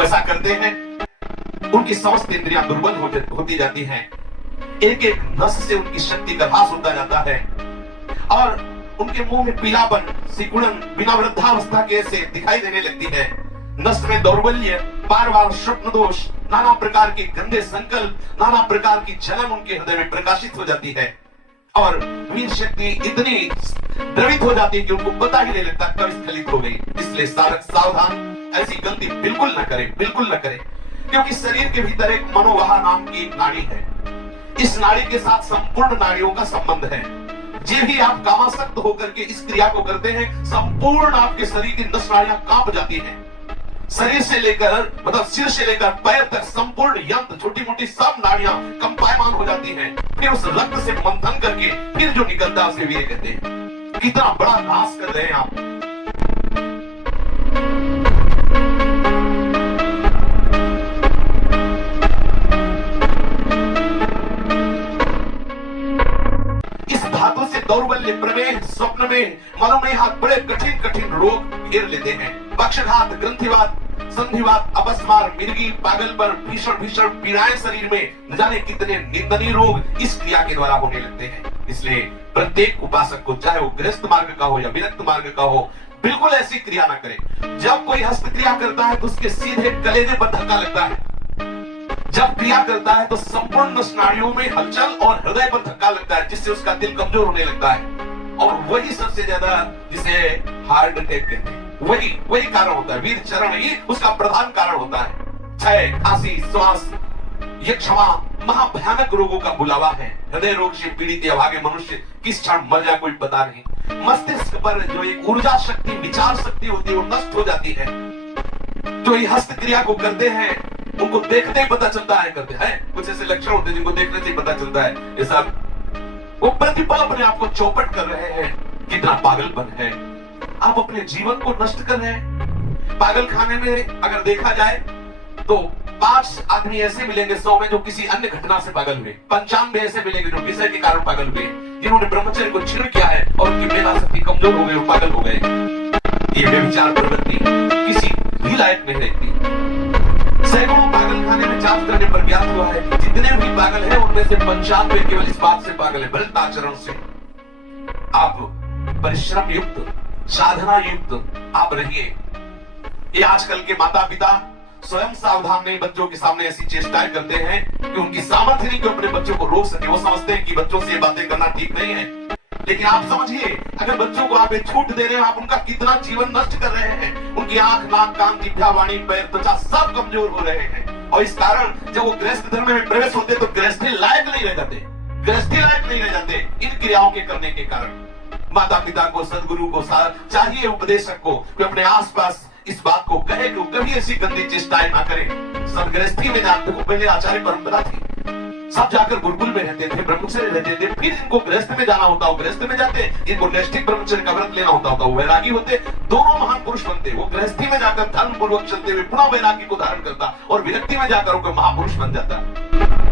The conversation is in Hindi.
जो ऐसा करते हैं उनकी समस्त इंद्रियां दुर्बल होती जाती हैं, एक एक नस से उनकी शक्ति का ह्रास होता जाता है और उनके मुंह में पीलापन, सिकुड़न बिना वृद्धावस्था के से दिखाई देने लगती है। नस में दौर्बल्य, बार बार स्वप्न दोष, नाना प्रकार के गंदे संकल्प, नाना प्रकार की जलन उनके हृदय में प्रकाशित हो जाती है और वीर शक्ति इतनी द्रवित हो जाती है कि उनको पता ही नहीं लगता कब स्खलित हो गई। इसलिए सावधान, ऐसी गलती बिल्कुल न करें, बिल्कुल न करें, क्योंकि शरीर के भीतर एक मनोवाह नाम की एक नाड़ी है। इस नाड़ी के साथ संपूर्ण नाड़ियों का संबंध है। जब भी आप कामासक्त होकर के इस क्रिया को करते हैं, संपूर्ण आपके शरीर की नस नाड़ियां कांप जाती हैं। शरीर से लेकर मतलब सिर से लेकर पैर तक संपूर्ण यंत्र, छोटी मोटी सब नाड़ियां कंपायमान हो जाती हैं। फिर उस रक्त से मंथन करके फिर जो निकलता है उसे वीर्य कहते हैं। कितना बड़ा नाश कर रहे हैं आप। इस धातु से दौर्बल्य, प्रमेह, स्वप्न में, मनोमेह बड़े कठिन कठिन रोग घेर लेते हैं। पक्षघात, ग्रंथिवात, संधिवात, अपस्मार, मिर्गी, पागलपन, भीषण भीषण पीड़ाएं शरीर में, न जाने कितने निंदनीय रोग इस क्रिया के द्वारा होने लगते हैं। इसलिए प्रत्येक उपासक को, चाहे वो गृहस्थ मार्ग का हो या विरक्त मार्ग का हो, बिल्कुल ऐसी क्रिया ना करे। जब कोई हस्त क्रिया करता है तो उसके सीधे कलेजे पर धक्का लगता है। जब क्रिया करता है तो संपूर्ण नाड़ियों में हलचल और हृदय पर धक्का लगता है, जिससे उसका दिल कमजोर होने लगता है और वही सबसे ज्यादा जिसे हार्ट अटैक कहते हैं, वही कारण होता है। वीर चरण ही उसका प्रधान कारण होता है। क्षय, खांसी, श्वास, ये क्षमा महाभयानक रोगों का बुलावा है। हृदय रोग से पीड़ित या भागे मनुष्य किस क्षण मर जाए कोई पता नहीं। मस्तिष्क पर जो एक ऊर्जा शक्ति, विचार शक्ति होती है वो नष्ट हो जाती है। जो ये हस्त क्रिया को करते हैं उनको देखते ही पता चलता है करते हैं। कुछ ऐसे लक्षण होते हैं जिनको देखने से ही पता चलता है ये सब वो प्रतिपल अपने आप को चौपट कर रहे हैं। कितना पागलपन है, आप अपने जीवन को नष्ट कर रहे हैं। पागल खाने में अगर देखा जाए तो 5 आदमी ऐसे मिलेंगे 100 में जो किसी अन्य घटना से पागल हुए, 95 ऐसे मिलेंगे जो विषय के कारण पागल हुए, जिन्होंने ब्रह्मचर्य को छीन किया है और उनकी मेधा शक्ति कमजोर हो गई और पागल हो गए। ये व्यभिचार प्रवृत्ति किसी भी लायक नहीं रहती। सैकड़ों पागल खाने में जांच करने पर ज्ञात हुआ है कि जितने भी पागल हैं उनमें से 95 केवल इस बात से पागल है, भ्रष्ट आचरण से। आप परिश्रम युक्त, साधना युक्त आप रहिए। ये आजकल के माता पिता स्वयं सावधान नहीं, बच्चों के सामने ऐसी चेष्टाएं करते हैं कि उनकी सामर्थ्य नहीं कि अपने बच्चों को रोक सके। वो समझते हैं कि बच्चों से ये बातें करना ठीक नहीं है, लेकिन आप समझिए अगर बच्चों को आप एक छूट दे रहे हैं, आप उनका कितना जीवन नष्ट कर रहे हैं। उनकी आंख, नाक, कान, जिह्वा, वाणी, पैर, त्वचा सब कमजोर हो रहे हैं और इस कारण जब वो गृहस्थ धर्म में प्रवेश होते तो गृहस्थी लायक नहीं रह जाते, गृहस्थी लायक नहीं रह जाते इन क्रियाओं के करने के कारण। माता पिता को, सदगुरु को चाहिए, उपदेशक को कि अपने आसपास इस बात को कहे कि कभी ऐसी गंदी चेष्टाएं ना करें। सब गृहस्थी में जाते को पहले आचार्य परंपरा थी, सब जाकर गुरुकुल में रहते थे, ब्रह्मचर्य रहते थे, फिर इनको गृहस्थ में जाना होता, वो गृहस्थ में जाते, इनको नैष्ठिक ब्रह्मचर्य का व्रत लेना होता, वो वैरागी होते, दोनों महान पुरुष बनते। वो गृहस्थी में जाकर धर्म पूर्वक चलते हुए पुनः वैरागी को धारण करता और विरक्ति में जाकर वो महापुरुष बन जाता।